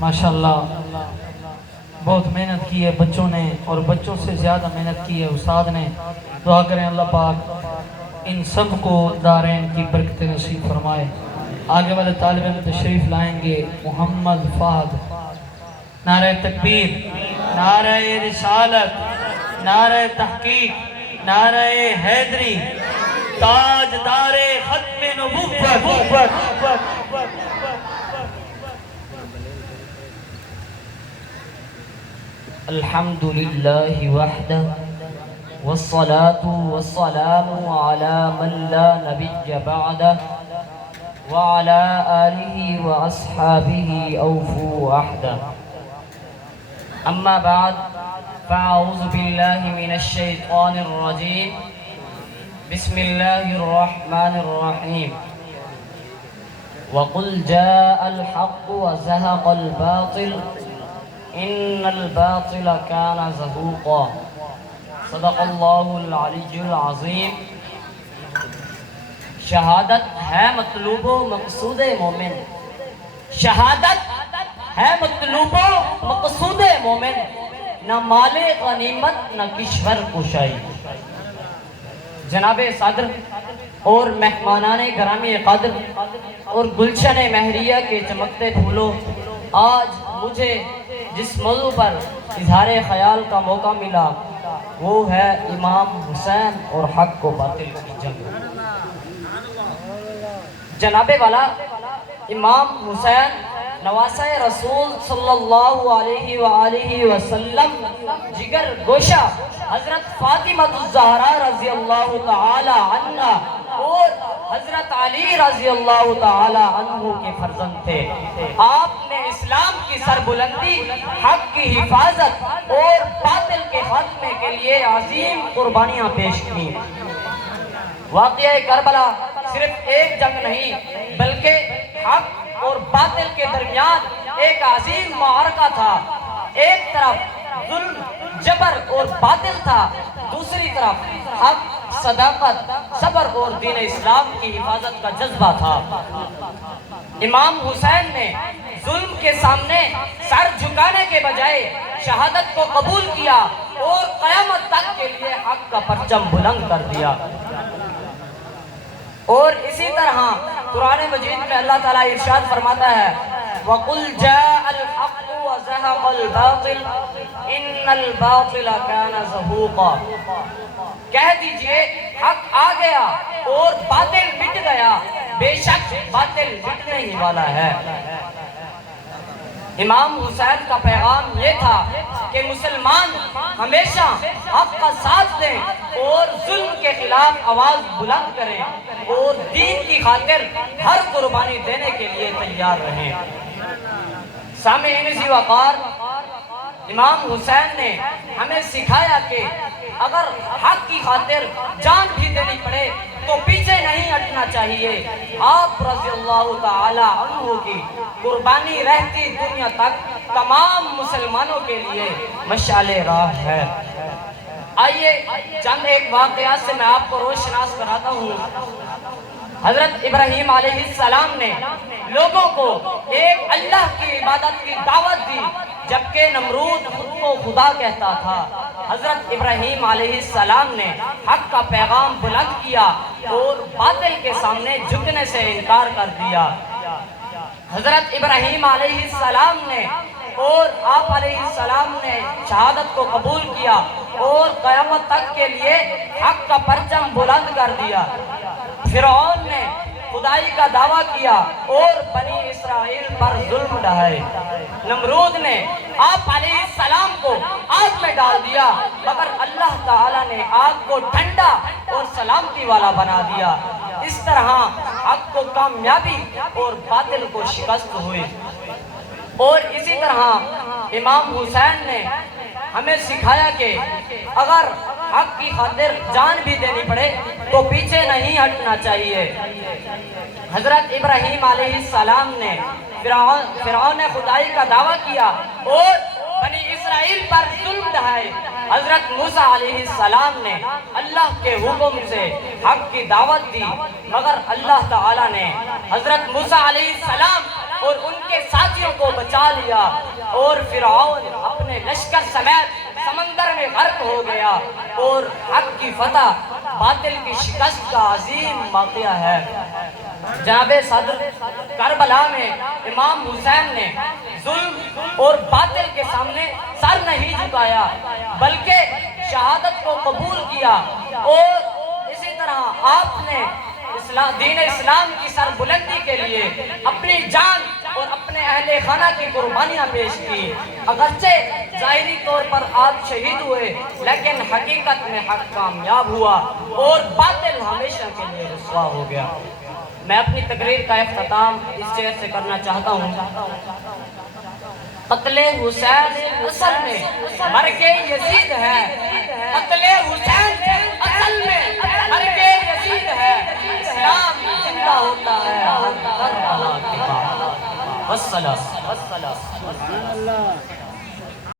ماشاءاللہ بہت محنت کی ہے بچوں نے، اور بچوں سے زیادہ محنت کی ہے استاد نے۔ دعا کریں اللہ پاک ان سب کو دارین کی برکت نصیب فرمائے۔ آگے والے طالب علم تشریف لائیں گے محمد فہد۔ نعرہ تکبیر، نعرہ رسالت، نعرہ تحقیق، نعرہ حیدری، تاجدار ختم نبوت۔ الحمدللہ وحدہ والصلاة والسلام على من لا نبی بعدہ وعلى آلہ واصحابہ اوفوا عہدہ۔ اما بعد فاعوذ باللہ من الشیطان الرجیم، بسم اللہ الرحمن الرحیم۔ وقل جاء الحق وزهق الباطل ان الباطل كان زهوقا۔ صدق اللہ العلی العظیم۔ شہادت ہے مطلوب و مقصود مومن، شہادت ہے مطلوب و مقصود مومن، نہ مال غنیمت نہ کشور کشائی۔ جناب صدر اور مہمانان گرامی قدر اور گلشن مہریہ کے چمکتے پھولوں، آج مجھے جس موضوع پر اظہار خیال کا موقع ملا وہ ہے امام حسین اور حق و باطل کی جنگ۔ جناب والا امام حسین نواسہ رسول صلی اللہ علیہ وآلہ وسلم جگر گوشہ حضرت فاطمہ الزہرا رضی اللہ تعالی عنہ اور حضرت علی رضی اللہ تعالی عنہ کے فرزند تھے۔ آپ نے اسلام کی سربلندی، حق کی حفاظت اور باطل کے خاتمے کے لیے عظیم قربانیاں پیش کی۔ واقعہ کربلا صرف ایک جنگ نہیں بلکہ حق اور باطل کے درمیان ایک عظیم معرکہ تھا۔ ایک طرف ظلم، جبر اور باطل تھا، دوسری طرف حق، صداقت، صبر اور دین اسلام کی حفاظت کا جذبہ تھا۔ امام حسین نے ظلم کے سامنے سر جھکانے کے بجائے شہادت کو قبول کیا اور قیامت تک کے لیے حق کا پرچم بلند کر دیا۔ اور اسی طرح قرآن مجید میں اللہ تعالیٰ ارشاد فرماتا ہے وَقُلْ جَاءَ الْحَقُّ وَزَهَقَ الْبَاطِلُ إِنَّ الْبَاطِلَ كَانَ زَهُوقًا۔ کہہ دیجئے حق آ گیا اور باطل مٹ گیا، بے شک باطل مٹنے ہی والا ہے۔ امام حسین کا پیغام یہ تھا کہ مسلمان ہمیشہ حق کا ساتھ دیں اور ظلم کے خلاف آواز بلند کریں اور دین کی خاطر ہر قربانی دینے کے لیے تیار رہیں۔ سامعین ذی وقار، امام حسین نے ہمیں سکھایا کہ اگر حق کی خاطر جان بھی دینی پڑے تو پیچھے نہیں ہٹنا چاہیے۔ آپ رضی اللہ تعالی عنہ کی قربانی رہتی دنیا تک تمام مسلمانوں کے لیے مشعل راہ ہے۔ آئیے چند ایک واقعات سے میں آپ کو روشناس کراتا ہوں۔ حضرت ابراہیم علیہ السلام نے لوگوں کو ایک اللہ کی عبادت کی دعوت دی جبکہ نمرود خود کو خدا کہتا تھا۔ حضرت ابراہیم علیہ السلام نے حق کا پیغام بلند کیا اور باطل کے سامنے جھکنے سے انکار کر دیا۔ حضرت ابراہیم علیہ السلام نے اور آپ علیہ السلام نے شہادت کو قبول کیا اور قیامت تک کے لیے حق کا پرچم بلند کر دیا۔ فرعون نے خدائی کا دعویٰ کیا اور بنی اسرائیل پر ظلم ڈھائے۔ نمرود نے آپ علیہ السلام کو آگ میں ڈال دیا مگر اللہ تعالیٰ نے آگ کو ٹھنڈا اور سلامتی والا بنا دیا۔ اس طرح حق کو کامیابی اور باطل کو شکست ہوئی۔ اور اسی طرح امام حسین نے ہمیں سکھایا کہ اگر حق کی خاطر جان بھی دینی پڑے تو پیچھے نہیں ہٹنا چاہیے۔ حضرت ابراہیم علیہ السلام نے فرعون خدائی کا دعویٰ کیا اور بنی اسرائیل پر ظلم ڈھائے۔ حضرت موسیٰ علیہ السلام نے اللہ کے حکم سے حق کی دعوت دی مگر اللہ تعالیٰ نے حضرت موسیٰ علیہ السلام اور ان کے ساتھیوں کو بچا لیا، اور فرعون اپنے لشکر سمیت سمندر میں غرق ہو گیا، اور حق کی فتح باطل کی شکست کا عظیم واقعہ ہے۔ جناب صدر، کربلا میں امام حسین نے ظلم اور باطل کے سامنے سر نہیں جھکایا بلکہ شہادت کو قبول کیا، اور اسی طرح آپ نے دین اسلام کی سر بلندی کے لیے اپنی جان اور اپنے اہل خانہ کی قربانیاں پیش کی۔ اگرچہ ظاہری طور پر آپ شہید ہوئے لیکن حقیقت میں حق کامیاب ہوا اور باطل ہمیشہ کے لیے رسوا ہو گیا۔ میں اپنی تقریر کا اختتام اس شعر سے کرنا چاہتا ہوں۔ قتل حسین اصل میں مرگ یزید ہے، قتل حسین اصل میں مرگ یزید ہے، اسلام زندہ ہوتا ہے ہر کربلا کے بعد۔ والسلام۔